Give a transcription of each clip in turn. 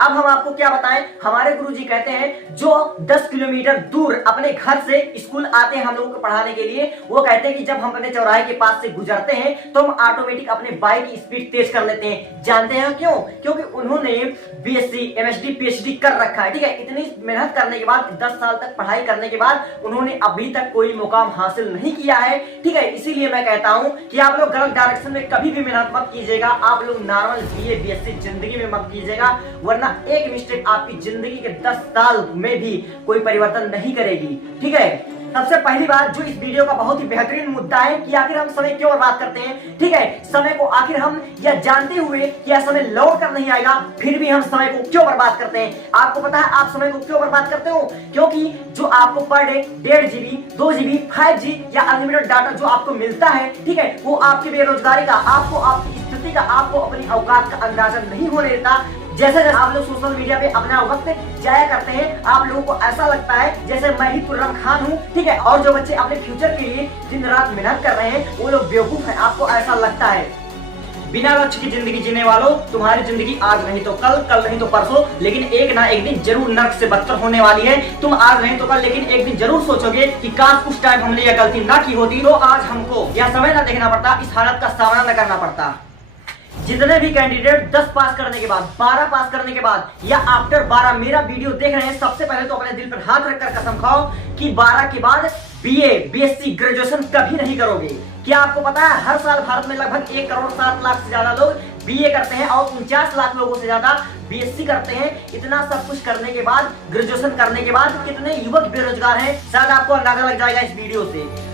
अब हम आपको क्या बताएं, हमारे गुरुजी कहते हैं जो 10 किलोमीटर दूर अपने घर से स्कूल आते हैं हम लोगों को पढ़ाने के लिए, वो कहते हैं कि जब हम अपने चौराहे के पास से गुजरते हैं तो हम ऑटोमेटिक अपने बाइक की स्पीड तेज कर लेते हैं। जानते हैं क्यों? क्योंकि उन्होंने बीएससी, एमएसडी, पीएचडी कर रखा है। ठीक है, इतनी मेहनत करने के बाद, 10 साल तक पढ़ाई करने के बाद उन्होंने अभी तक कोई मुकाम हासिल नहीं किया है। ठीक है, इसीलिए मैं कहता हूं कि आप लोग गलत डायरेक्शन में कभी भी मेहनत मत कीजिएगा। आप लोग नॉर्मल बीए, बीएससी जिंदगी में मत कीजिएगा, वरना एक मिस्टेक आपकी जिंदगी के 10 साल में भी कोई परिवर्तन नहीं करेगी। ठीक है, सबसे पहली बात जो इस वीडियो का बहुत ही बेहतरीन मुद्दा है कि आखिर हम समय क्यों बर्बाद करते हैं। ठीक है, समय को आखिर हम यह जानते हुए कि यह समय लौट कर नहीं आएगा, फिर भी हम समय को क्यों बर्बाद करते हैं। आपको पता है आप समय को क्यों बर्बाद करते हो? क्योंकि जो आपको per day 1.5 GB, 2 GB, 5G या अनलिमिटेड डाटा जो आपको मिलता है, ठीक है, वो आपकी बेरोजगारी का, आपको आपकी स्थिति का, आपको अपनी औकात का अंदाजा नहीं होने देता। जैसे जैसे आप लोग सोशल मीडिया पे अपना वक्त जाया करते हैं, आप लोगों को ऐसा लगता है जैसे मैं ही खुर्रम खान हूँ। ठीक है, और जो बच्चे अपने फ्यूचर के लिए दिन रात मेहनत कर रहे हैं वो लोग बेवकूफ हैं, आपको ऐसा लगता है। बिना लक्ष्य की जिंदगी जीने वालों, तुम्हारी जिंदगी आज नहीं तो कल, कल नहीं तो परसों, लेकिन एक ना एक दिन जरूर नर्क से बदतर होने वाली है। तुम आज नहीं तो कल, लेकिन एक दिन जरूर सोचोगे कि काश कुछ टाइम हमने यह गलती ना की होती तो आज हमको यह समय ना देखना पड़ता, इस हालत का सामना न करना पड़ता। जितने भी कैंडिडेट 10 पास करने के बाद, 12 पास करने के बाद या आफ्टर 12 मेरा वीडियो देख रहे हैं, सबसे पहले तो अपने दिल पर हाथ रखकर कसम खाओ कि 12 के बाद बीए, बीएससी, ग्रेजुएशन कभी नहीं करोगे। क्या आपको पता है हर साल भारत में लगभग 1 करोड़ 7 लाख से ज्यादा लोग बीए करते हैं और 49 लाख लोगों से ज्यादा बीएससी करते हैं। इतना सब कुछ करने के बाद, ग्रेजुएशन करने के बाद कितने युवक बेरोजगार हैं, शायद आपको अंदाजा लग जाएगा इस वीडियो से।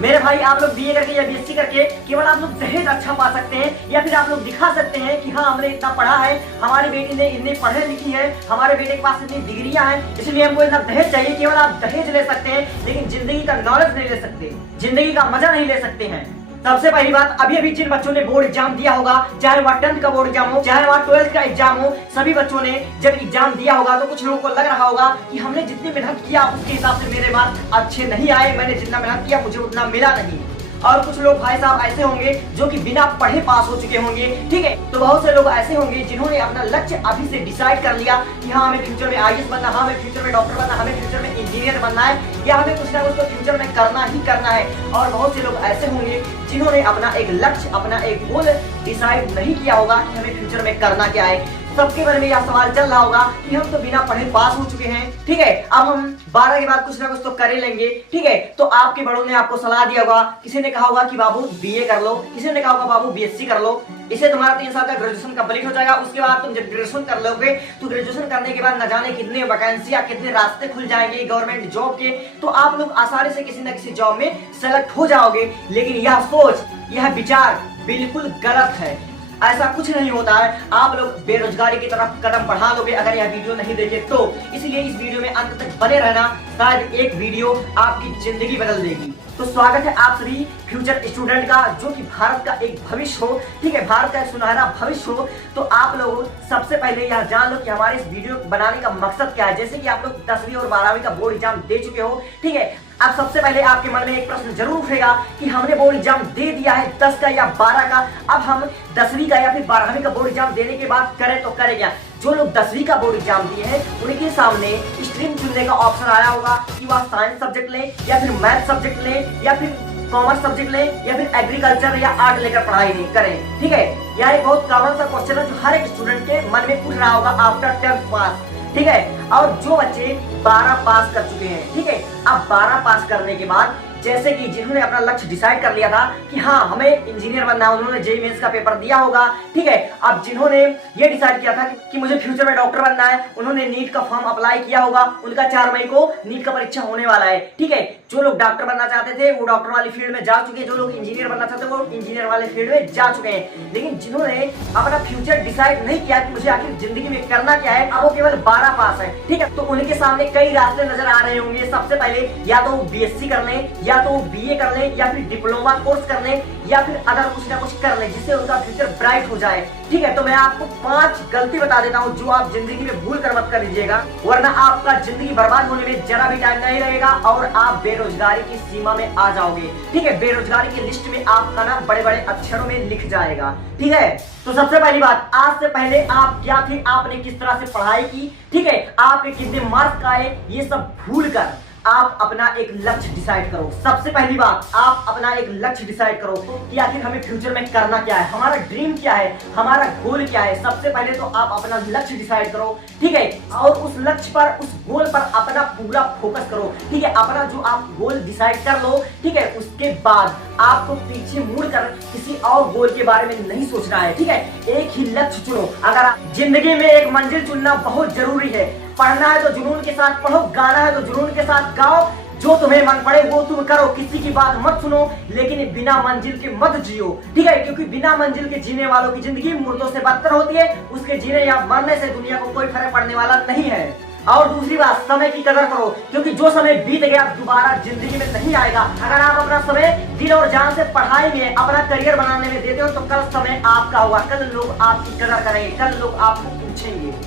मेरे भाई, आप लोग बीए करके या बीएससी करके केवल आप लोग दहेज अच्छा पा सकते हैं, या फिर आप लोग दिखा सकते हैं कि हाँ हमने इतना पढ़ा है, हमारी बेटी ने इतनी पढ़े लिखी है, हमारे बेटे के पास इतनी डिग्रियां हैं, इसलिए हमको इतना दहेज चाहिए। केवल आप दहेज ले सकते हैं, लेकिन जिंदगी का नॉलेज नहीं ले सकते, जिंदगी का मजा नहीं ले सकते हैं। सबसे पहली बात, अभी अभी जिन बच्चों ने बोर्ड एग्जाम दिया होगा, चाहे वह 10th का बोर्ड एग्जाम हो, चाहे वह 12th का एग्जाम हो, सभी बच्चों ने जब एग्जाम दिया होगा तो कुछ लोगों को लग रहा होगा कि हमने जितनी मेहनत किया उसके हिसाब से मेरे मार्क्स अच्छे नहीं आए, मैंने जितना मेहनत किया मुझे उतना मिला नहीं। और कुछ लोग भाई साहब ऐसे होंगे जो कि बिना पढ़े पास हो चुके होंगे। ठीक है, तो बहुत से लोग ऐसे होंगे जिन्होंने अपना लक्ष्य अभी से डिसाइड कर लिया कि हाँ हमें फ्यूचर में आईएएस बनना, हाँ हमें फ्यूचर में डॉक्टर बनना, हमें फ्यूचर में इंजीनियर बनना है, या हमें कुछ ना कुछ तो फ्यूचर में करना ही करना है। और बहुत से लोग ऐसे होंगे जिन्होंने अपना एक लक्ष्य, अपना एक गोल डिसाइड नहीं किया होगा कि हमें फ्यूचर में करना क्या है। सबके मन में यह सवाल चल रहा होगा कि हम तो बिना पढ़े पास हो चुके हैं, ठीक है, अब हम 12 के बाद कुछ ना कुछ तो कर ही लेंगे। ठीक है, तो आपके बड़ों ने आपको सलाह दिया होगा, किसी ने कहा होगा कि बाबू बीए कर लो, किसी ने कहा होगा बाबू बीएससी कर लो, इससे तुम्हारा 3 साल का ग्रेजुएशन कंप्लीट हो जाएगा। उसके बाद तुम जब ग्रेजुएशन कर लोगे तो ग्रेजुएशन करने के बाद न जाने कितने वैकेंसियां, कितने रास्ते खुल जाएंगे गवर्नमेंट जॉब के, तो आप लोग आसानी से किसी न किसी जॉब में सेलेक्ट हो जाओगे। लेकिन यह सोच, यह विचार बिल्कुल गलत है, ऐसा कुछ नहीं होता है। आप लोग बेरोजगारी की तरफ कदम बढ़ा लोगे अगर यह वीडियो नहीं देखे तो। इसलिए इस वीडियो में अंत तक बने रहना, शायद एक वीडियो आपकी जिंदगी बदल देगी। तो स्वागत है आप सभी फ्यूचर स्टूडेंट का, जो कि भारत का एक भविष्य हो। ठीक है, भारत का एक सुनहरा भविष्य हो। तो आप लोग सबसे पहले यह जान लो कि हमारे इस वीडियो बनाने का मकसद क्या है। जैसे कि आप लोग 10वीं और 12वीं का बोर्ड एग्जाम दे चुके हो, ठीक है, अब सबसे पहले आपके मन में एक प्रश्न जरूर उठेगा कि हमने बोर्ड एग्जाम दे दिया है 10 का या 12 का, अब हम 10वीं का या फिर 12वीं का बोर्ड एग्जाम देने के बाद करें तो करें क्या। जो लोग 10वीं का बोर्ड एग्जाम दिए हैं उनके सामने स्ट्रीम चुनने का ऑप्शन आया होगा कि वह साइंस सब्जेक्ट लें, या फिर मैथ सब्जेक्ट लें, या फिर कॉमर्स सब्जेक्ट लें, या फिर एग्रीकल्चर या आर्ट लेकर पढ़ाई नहीं करें। ठीक है, यह एक बहुत कॉमन सा क्वेश्चन है जो हर एक स्टूडेंट के मन में उठ रहा होगा आफ्टर 10th पास। ठीक है, और जो बच्चे 12 पास कर चुके हैं, ठीक है, अब 12 पास करने के बाद जैसे कि जिन्होंने अपना लक्ष्य डिसाइड कर लिया था कि हाँ हमें इंजीनियर बनना है, उन्होंने जेईई मेंस का पेपर दिया होगा। ठीक है, अब जिन्होंने ये डिसाइड किया था कि मुझे फ्यूचर में डॉक्टर बनना है, उन्होंने नीट का फॉर्म अप्लाई किया होगा, उनका 4 मई को नीट का परीक्षा होने वाला है। ठीक है, जो लोग डॉक्टर बनना चाहते थे वो डॉक्टर वाली फील्ड में जा चुके हैं, जो लोग इंजीनियर बनना चाहते हैं वो इंजीनियर वाले फील्ड में जा चुके हैं। लेकिन जिन्होंने अपना फ्यूचर डिसाइड नहीं किया कि मुझे आखिर जिंदगी में करना क्या है, अब वो केवल 12 पास है। ठीक है, तो उनके सामने कई रास्ते नजर आ रहे होंगे। सबसे पहले या तो बीएससी कर लें, या तो बीए कर लें या फिर डिप्लोमा कोर्स कर लें या फिर अगर कुछ ना कुछ कर लें जिससे उनका फ्यूचर ब्राइट हो जाए। ठीक है, तो मैं आपको 5 गलती बता देता हूँ जो आप जिंदगी में भूल कर मत कर लीजिएगा, वरना आपका जिंदगी बर्बाद होने में जरा भी टाइम नहीं लगेगा और आप बेरोजगारी की सीमा में आ जाओगे। ठीक है, बेरोजगारी की लिस्ट में आपका नाम बड़े बड़े अक्षरों में लिख जाएगा। ठीक है, तो सबसे पहली बात, आज से पहले आप क्या थे, आपने किस तरह से पढ़ाई की, ठीक है, आपके कितने मार्क्स आए, ये सब भूल कर आप अपना एक लक्ष्य डिसाइड करो। सबसे पहली बात, आप अपना एक लक्ष्य डिसाइड करो कि आखिर हमें फ्यूचर में करना क्या है, हमारा ड्रीम क्या है, हमारा गोल क्या है। सबसे पहले तो आप अपना लक्ष्य डिसाइड करो। ठीक है, और उस लक्ष्य पर, उस गोल पर अपना पूरा फोकस करो। ठीक है, अपना जो आप गोल डिसाइड कर लो, ठीक है, उसके बाद आपको पीछे मुड़कर किसी और गोल के बारे में नहीं सोचना है। ठीक है, एक ही लक्ष्य चुनो। अगर जिंदगी में एक मंजिल चुनना बहुत जरूरी है। पढ़ना है तो जुनून के साथ पढ़ो, गाना है तो जुनून के साथ गाओ, जो तुम्हें मन पड़े वो तुम करो, किसी की बात मत सुनो, लेकिन बिना मंजिल के मत जियो। ठीक है, क्योंकि बिना मंजिल के जीने वालों की जिंदगी मुर्दों से बदतर होती है। उसके जीने या मरने से दुनिया को कोई फर्क पड़ने वाला नहीं है। और दूसरी बात, समय की कदर करो, क्योंकि जो समय बीत गया दोबारा जिंदगी में नहीं आएगा। अगर आप अपना समय दिल और जान से पढ़ाई में, अपना करियर बनाने में देते हो तो कल समय आपका होगा, कल लोग आपकी कदर करेंगे, कल लोग आपको पूछेंगे।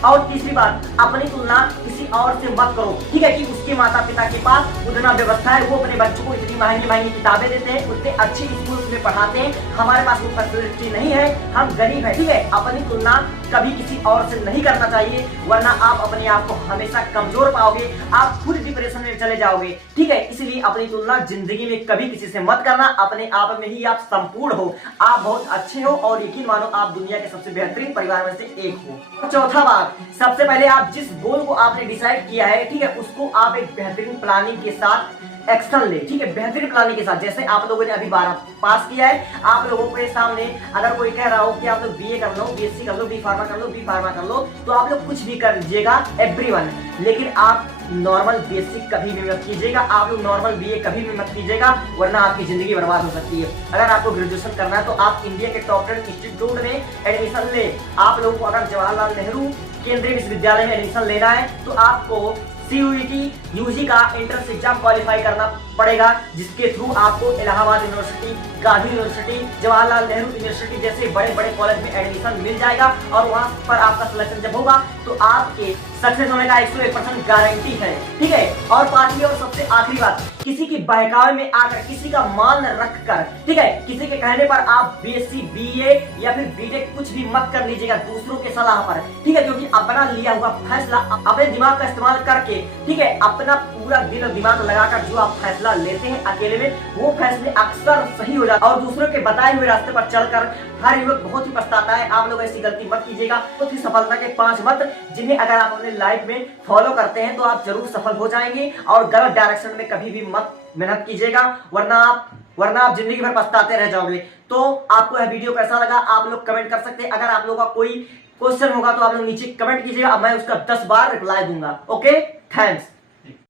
और तीसरी बात, अपनी तुलना किसी और से मत करो। ठीक है, कि उसके माता पिता के पास उतना व्यवस्था है, वो अपने बच्चों को इतनी महंगी महंगी किताबें देते हैं, उतने अच्छे स्कूल में पढ़ाते हैं, हमारे पास वो फैसिलिटी नहीं है, हम गरीब हैं। ठीक है, अपनी तुलना कभी किसी और से नहीं करना चाहिए, वरना आप अपने आप को हमेशा कमजोर पाओगे, आप खुद डिप्रेशन में चले जाओगे। ठीक है, इसलिए अपनी तुलना जिंदगी में कभी किसी से मत करना। अपने आप में ही आप संपूर्ण हो, आप बहुत अच्छे हो और यकीन मानो आप दुनिया के सबसे बेहतरीन परिवार में से एक हो। चौथा बात, सबसे पहले आप जिस गोल को आपने डिसाइड किया है, ठीक है, उसको आप एक बेहतरीन प्लानिंग के साथ एक्शन ले। ठीक है, बेहतरीन प्लानिंग के साथ। जैसे आप लोगों ने अभी 12 पास किया है, आप लोगों के सामने अगर कोई कह रहा हो कि आप लोग बीए कर लो, बीएससी कर लो, बी फार्मा कर लो, बी फार्मा कर लो, तो आप लोग कुछ भी कर लीजिएगा, एवरीवन, लेकिन आप नॉर्मल बीएससी कभी भी मत कीजिएगा, आप लोग नॉर्मल बीए कभी भी मत कीजिएगा, वरना आपकी जिंदगी बर्बाद हो सकती है। अगर आपको ग्रेजुएशन करना है तो आप इंडिया के टॉप 10 इंस्टीट्यूट में एडमिशन ले। आप लोगों को अगर जवाहरलाल नेहरू केंद्रीय विश्वविद्यालय में एडमिशन लेना है तो आपको सीयूईटी यूजी का एंट्रेंस एग्जाम क्वालिफाई करना पड़ेगा, जिसके थ्रू आपको Allahabad university, Gandhi university, Jawaharlal Nehru university जैसे बड़े बड़े कॉलेज में एडमिशन मिल जाएगा। और वहां पर आपका सिलेक्शन जब होगा तो आपके सक्सेस होने का 101% गारंटी है। ठीक है, और पांचवी और सबसे आखिरी बात, किसी की बहकावे में आकर, किसी का मान रखकर, ठीक है, किसी के कहने पर आप बीएससी, बीए या फिर बीटेक कुछ भी मत कर लीजिएगा दूसरों के सलाह पर। ठीक है, क्योंकि अपना लिया हुआ फैसला, अपने दिमाग का इस्तेमाल करके, ठीक है, अपना पूरा दिल और दिमाग लगाकर जो आप फैसला लेते हैं अकेले में, वो फैसले अक्सर सही हो जाते हैं। और दूसरों के बताए हुए रास्ते पर चलकर हर युवक बहुत ही पछताता है। आप लोग ऐसी गलती मत कीजिएगा। बहुत ही सफलता के 5 मत, जिन्हें अगर आप अपने लाइफ में फॉलो करते हैं तो आप जरूर सफल हो जाएंगे। और गलत डायरेक्शन में कभी भी मत मेहनत कीजिएगा, वरना आप जिंदगी भर पछताते रह जाओगे। तो आपको यह वीडियो कैसा लगा आप लोग कमेंट कर सकते हैं। अगर आप लोगों का कोई क्वेश्चन होगा तो आप लोग नीचे कमेंट कीजिएगा, मैं उसका 10 बार रिप्लाई दूंगा। Okay, thanks.